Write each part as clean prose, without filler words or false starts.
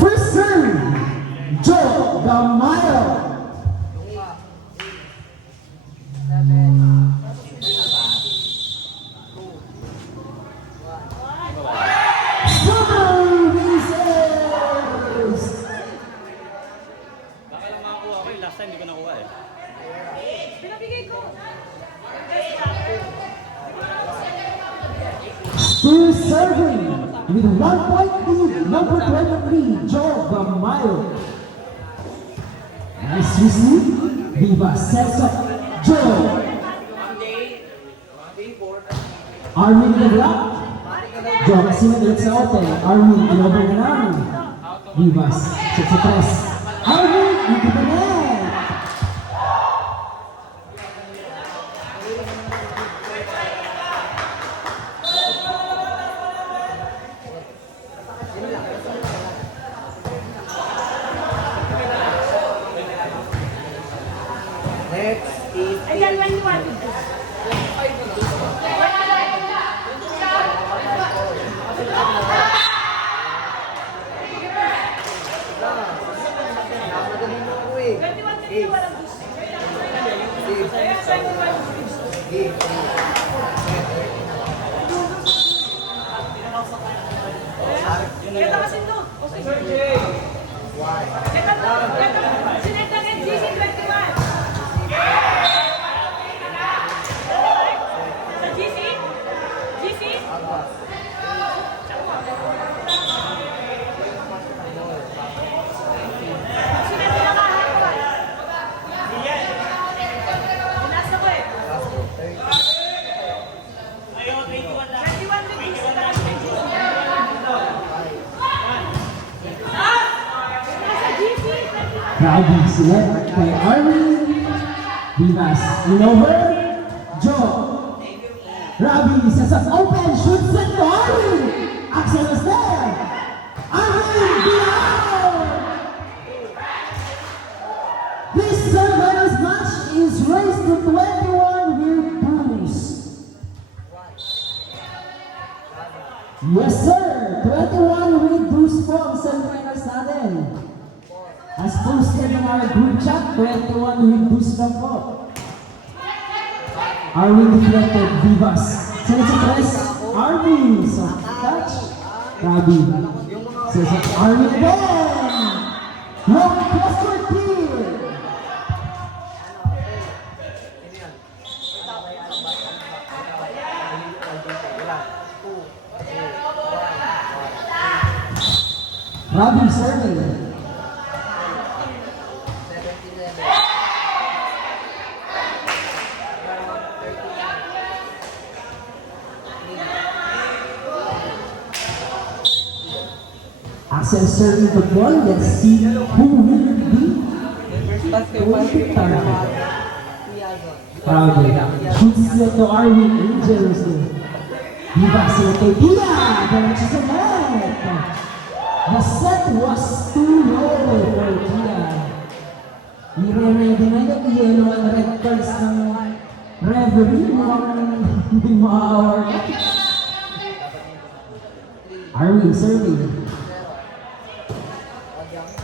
First serve, Joe Gamayo. Last time, hindi ko nakuha eh. Pinabigay ko. Still serving with 1 point lead, number 23, Joe Gamayo. Nice receive, Viva sets up Joe. Armin in the block. Joe kasinag ulit sa open. Armin, in-over na lang. Vivas, sets up press. Armin, into the net. Ayan, when you want to do. Kita kasi no. Sineta ng GC 21. Sa GC? GC? Sineta na kahapon. Pinasa ko eh. 21 degrees na lang. Crowdy select by Armin. Vivas in over. Joe. Robbie sets up open, shoots it to Armin. Axel is there. Armin behind. This semifinals match is raised to 21 with Bruce. Yes sir, 21 with Bruce po ang semifinals natin. As posted in our group chat, 21 with boost lang po. Armin deflected, Vivas. Sends a press, Armin. So, touch. Rabi. Says it, Armin again. Long crossword clear. Rabi serving. Axel serving the ball. Let's see who will be Proudly. Shoots it to Armin Angels. Vivas in the idea. Diretso sa net. The set was too low for Kia. Nire-ready na yung yellow and red cards ng referee. Mukhang ma-award. Armin serving.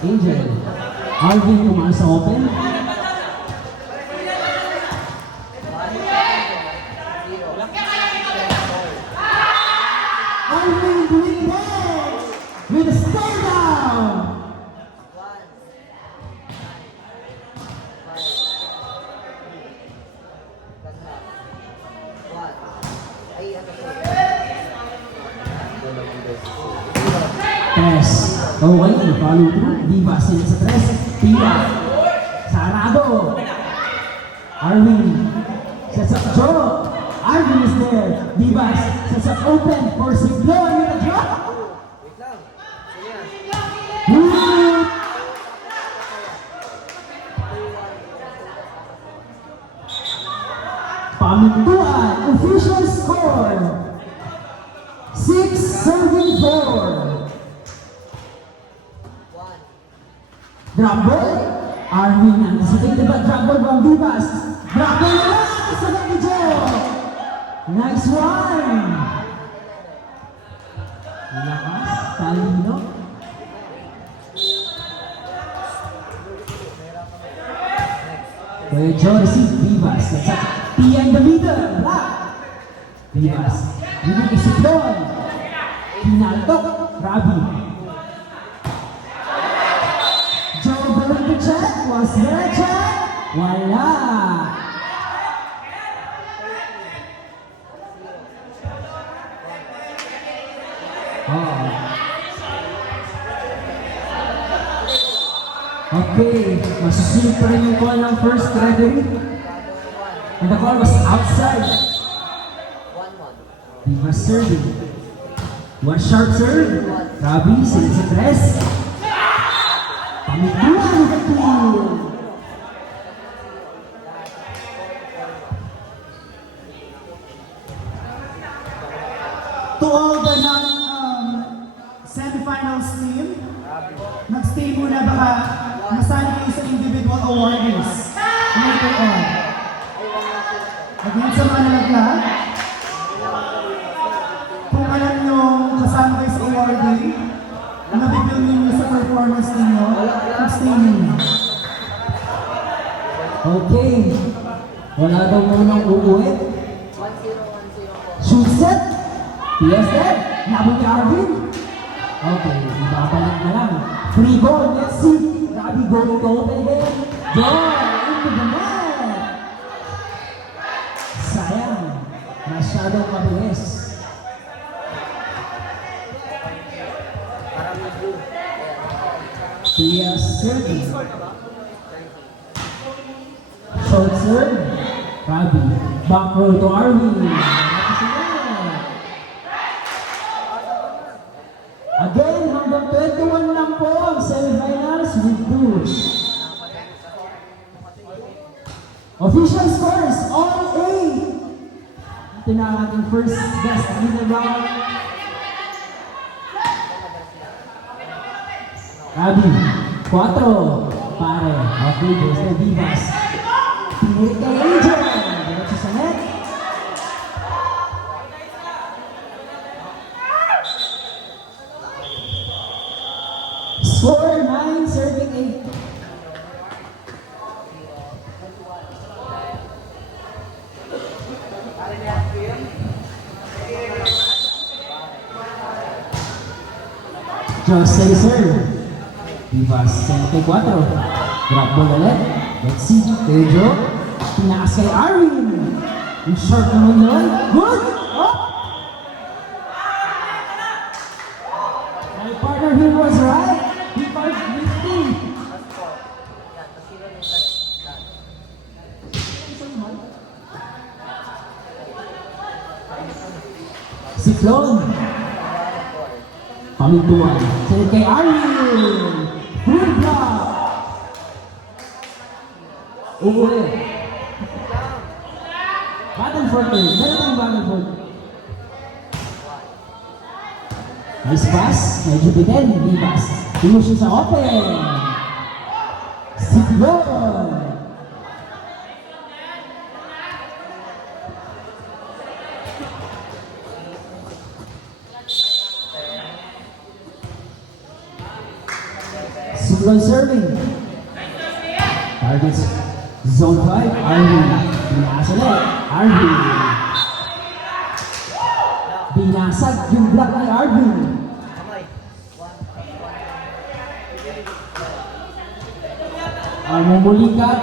Angel. Arvin kumaan sa open. Arvin doing that with a stand down. Tres. Okay, follow through. Viva sila sa tres. Pia. Sarado. Arvin. Sets up Joe. Arvin is there. Viva sets up open for Siglo. With a drop. Pamintuan. Official score. 6-4. Drop ball. Arvin anticipated but drop ball from Vivas. Drop ball naman sa Joe. Nice one! Lakas, talino. Kuya Joe receive Vivas. That's a Tia in the middle. Black. Vivas. Bibig isiklon. Hinaltok. Rabi. Joe going to check. Was there a check? Wala. Oh. Okay, masusunod pa rin yung call ng first referee. And the call was outside. Vivas serving. One sharp serve. Rabi, save sa tres. Pamituan ng team. To all the semifinals team, nag-stay muna baka masali kayo sa individual awardees. Later on. Again sa mga nalaglag, kung alam nyo kasama kayo sa awardee, nabibigyan ninyo sa performance ninyo, nag-stay muna. Okay. Wala daw munang uuwi. Shoot set. PSF. Labang ni Arvin. Okay, ibabalik na lang. Free ball, let's see. Rabi going to open again. Joy into the net. Sayang. Masyadong mabilis. Tia serving. Short serve. Rabi. Back row to Arvin. Again, hanggang 21 lang po ang semifinals with two. Official scores, all A. Ito na ang ating first guest in the round. Rabi, 4. Pare, okay, there's the Vivas. Pinit kay Angel. Diretso sa net. Score 9, serving 8. Jose serve. Vivas 74. Drop ball ulit. Let's see. Pedro. Tinaas kay Arvin. Yung short naman doon. Good! Oh! My partner here was right. He fired 50. Siklon. Pamituan. Sila kay Arvin. Full block. Uuwi. Battle for third. Meron tayong battle for third. Nice pass. Medyo bitin. Vivas. Ilusyon sa open. Siklon. Siklon serving. Targets zone 5. Arvin. Binasag ulit. Arvin. Binasag yung block ni Arvin.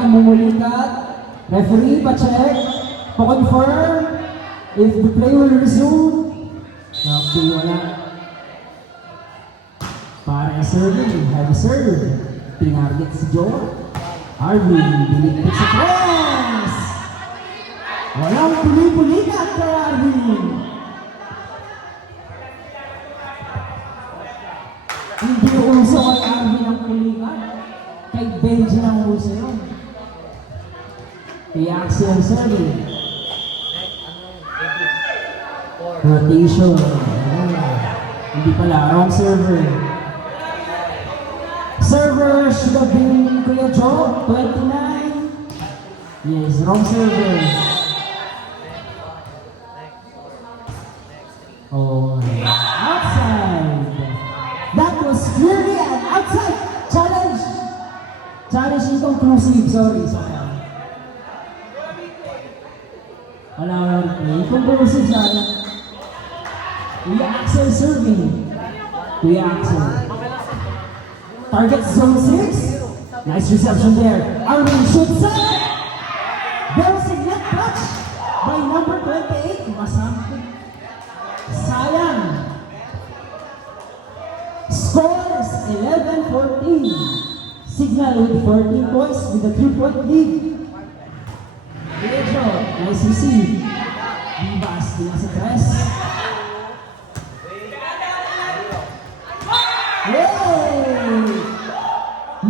Mumulikat. Referee, pa-check. Pa-confirm. If the play will resume. Okay, wala. Para serving, heavy serve. Pinarget si Joe. Arvin, binigpit sa press. Walang puli-pulikat kay Arvin. Hindi uso kay Arvin ang pulikat. Kay Benji ang uso yun. Kay Axel ang serving. Rotation. Hindi pala, wrong server. Server should have been Kuya Joe, 29. Yes, wrong server. conclusive, sorry. Wala replay. Conclusive sana. Kuya Axel serving. Kuya Axel. Target zone 6. Nice reception there. Arvin shoots it. There was a net touch by number 28. Masangkot. Sayang. Scores 11-14. Signal with 14 points with a 3-point lead. Pedro, nice receive. Vivas, pinasa tres. Hey!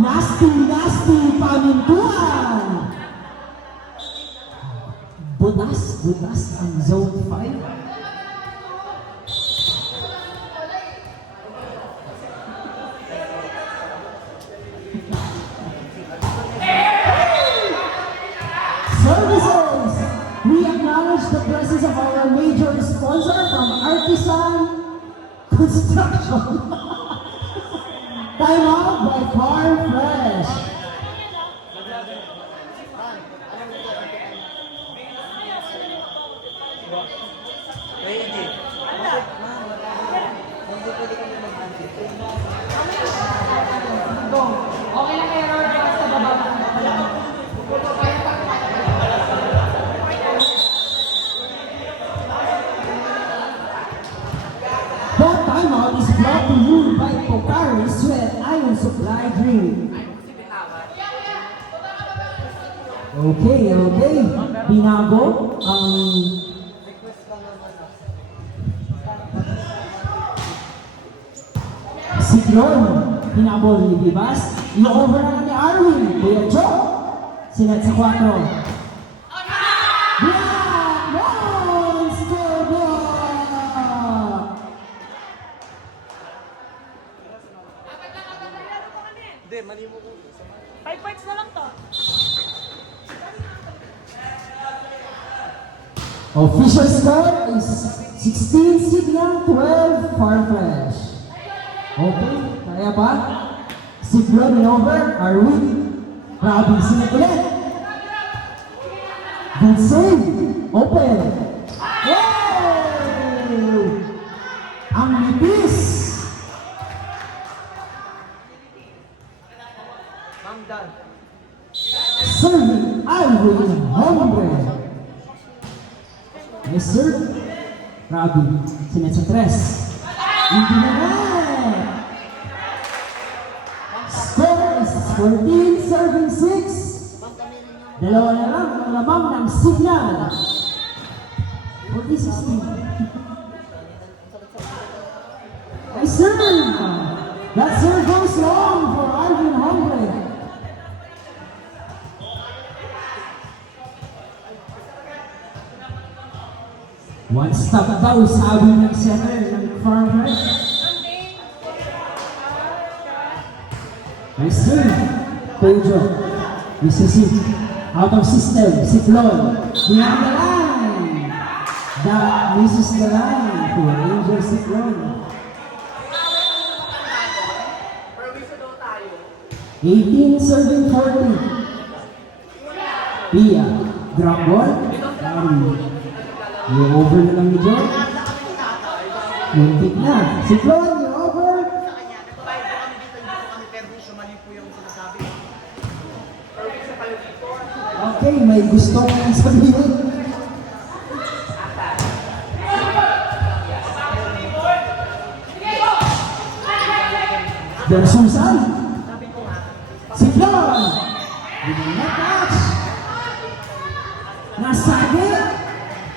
Nasty, pamintuan! Butas ang zone 5. Services! We acknowledge the presence of our major sponsor from Artisan Construction. Time out by Farm Fresh. Okay lang error basta baba. That timeout is brought to you by Pocari Sweat Iron Supply Drink. Okay. Binago ang Siklon. Hinabol ni Vivas. I-over na ni Arwin. Kuya Joe. Sinet sa 4. Black Monster Block! Hindi, mali mo ko. 5 points na lang to. Official score is 16 Signal, 12 Farfetch. Okay, kaya ba? Signal over, Arwin. Grabe, sinet ulit. Good save. Open. Wow! Ang nipis. Serving Alvin Hombre. Yes, sir. Grabe, sinet sa tres. Hindi na net. Score is 14, serving 6. Dalawa na lang ang lamang ng Signal. 40-16. Ay, sir! That serve goes long for Alvin Hombre. One stop daw, sabi ng center ng Farmer. Ay, sir! Pedro. Receive. Out of system, Siklon. Beyond the line. That misses the line for Angel Siklon. 18 serving 40. Pia. Drop ball. Yung over na lang ni John. Muntik na. Siklon, yung over. Okay, may gusto kong sabihin. Dersusan. Siklon. Hindi na touch. Nasagi.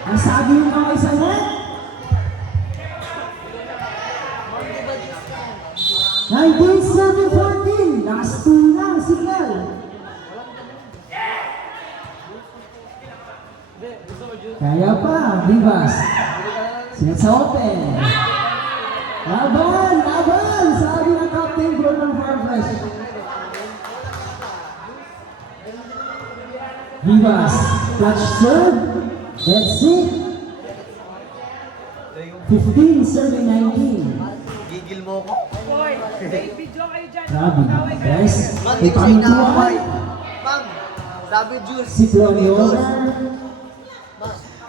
Nasagi yung kamay sa net. 19-14. Last two lang, Signal. Kaya pa, Vivas. Sinet sa open. Laban! Sabi ng Captain Bro ng Farfetch. Vivas, clutch serve. That's it. 15 serving 19. Gigil mo ko? Boy, may video kayo dyan. Grabe. Away kayo. Guys, Ma'am, may dito sa inaaway. pamintuan. Ma'am, Sabi juice. Si Flonio.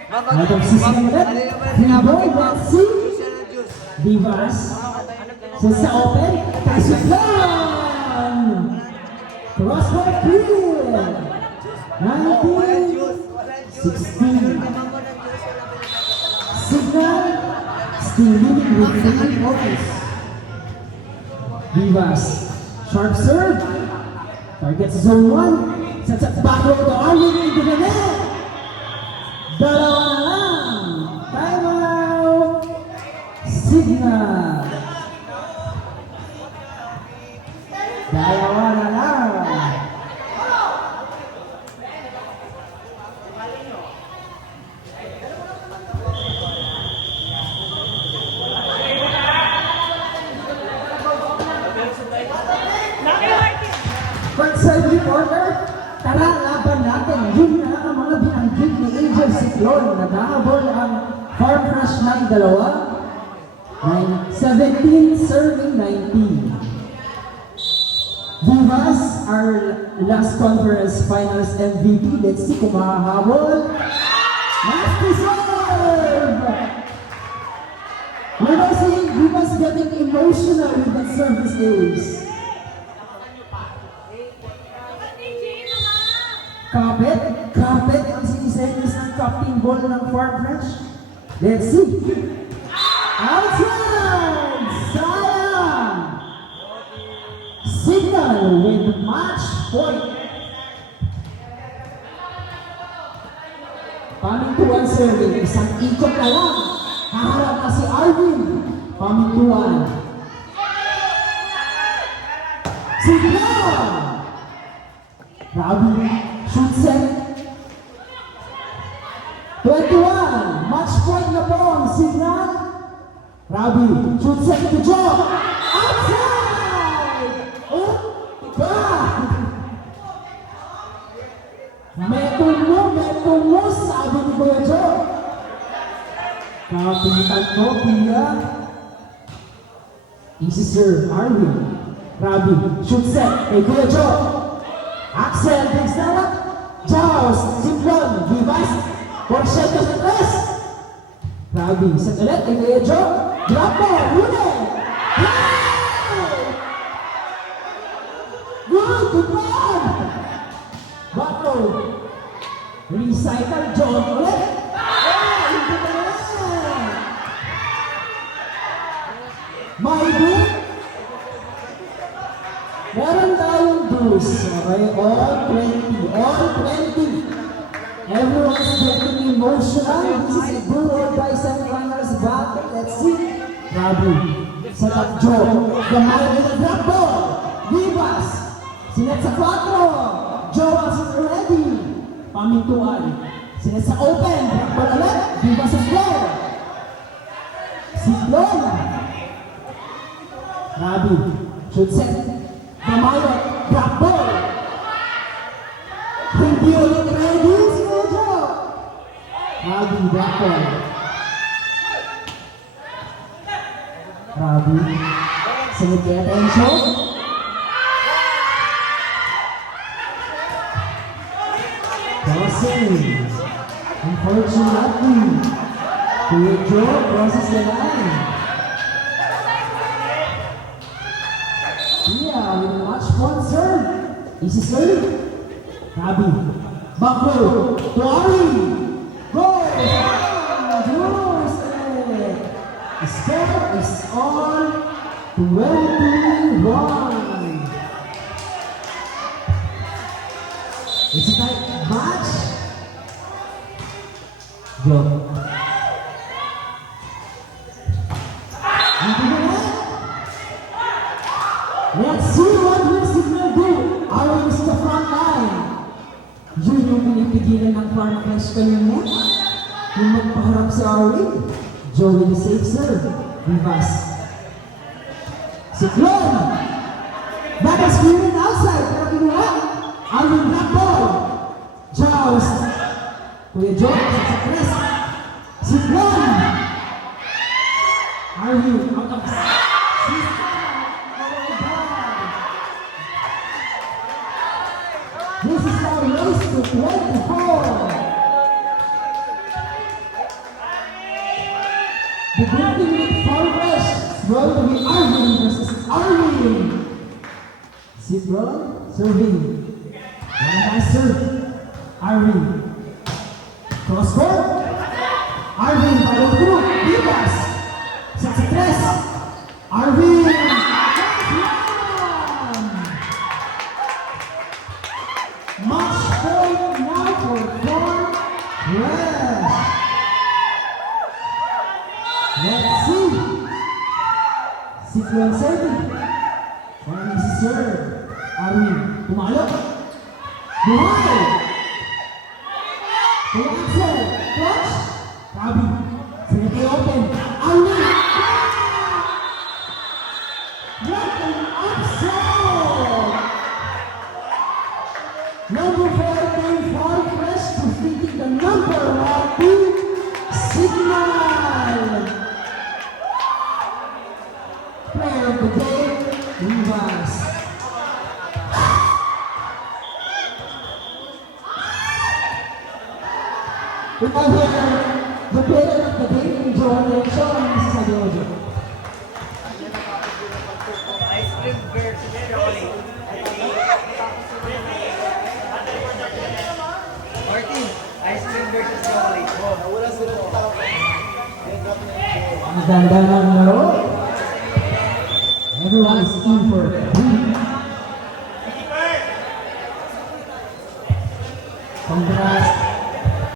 Out of system ulit. Free ball, let's see. Divas. Sa open. Pasiplan. Crossbar field. 19. 16. Signal. Still leading with 3 points. Divas. Sharp serve. Targets zone 1. Sets up back row to Arvin into the net. Dalawa na lang. Time out. Signal. Dalawa na lang. Courtside reporter, tara laban natin. Yun na ang mga binanggit ni Angel Ciclon. Naghahabol ang Farm Crush ng dalawa. 17 serving 19. Divas, our last conference finals MVP. Let's see kung makahabol. Nasty serve! We're now seeing Divas getting emotional with that service ace. Kapit ang siniservice ng captain ball ng Farm Fresh. Let's see. Outside! Sayang! Signal with match point. Pamintuan serving, isang ikot na lang. Haharap na si Arvin. Pamintuan. Signal! Grabe. Shoot set. 21. Match point na po ang Signal. Rabi. Shoot set to Joe. Outside! Oh, God! Meto mo, sabi ni Kuya Joe. Kapitan ko, Pia. Easy serve, Arvin. Rabi. Shoot set kay Kuya Joe. Axel, big start. Jaws, Simplon, Divas, Porchetto sa tres. Rabi, sa ulit, kay Kuya Joe. Drop ball, Ruben. Good ball. Bato. Recycle, John ulit. Hindi ka na. May boot. Meron tayong boost. Okay, all 20. Everyone's getting emotional. This is a do or die semifinals battle. Let's see. Rabi, set up Joe. Gamay with a drop ball. Divas, sinet sa 4. Joe is ready. Pamintuan. Sinet sa open. Drop ball ulit. Divas sa floor. Siklon. Rabi, shoot set. Gamayot, drop ball. Hindi ulit ready si Mojo. Rabi, drop ball. Rabi, sunod kay attention. Crossing. Unfortunately, Kuya Joe crosses the line. Yeah, with a match point serve. Easy serve. Rabi. Back row. Tuari. Goal. The score is on 21. It's a tight match. Go. Let's see what will Signal do. Arvin is the front line. Yun yung pinipigilan ng Farm Fresh kanina. Yung magpaharap si Arvin. Joey the safe serve. Divas. Siklon. Back and screaming outside. Pero kinuha. Arvin black ball. Jaws. Kuya Joe. Sa press. Siklon. Arvin out of this is our race to The Brooklyn with Forest. Roll to be Arvin versus Arvin. Sit roll, serving. One last serve. Arvin. Cross court. Arvin, follow through. Divas. Set sa tres. Arvin. Match point now for West. Let's see. Sequence 7. One easy serve. Arvin, pumalo. Buhay. Kaya Axel, clutch. Kabi, Sinete open. Arvin. What an upset! Number 14, Fortress defeating the number 1 Signal. Player of the day, Rivas. Over the player of the day, Joan Rachel, and Mrs. Adeojo. Ice cream versus chocolate. Martin, ice cream versus chocolate. Wala sila ng tao. Maganda ng laro. Everyone is in for 3. Congrats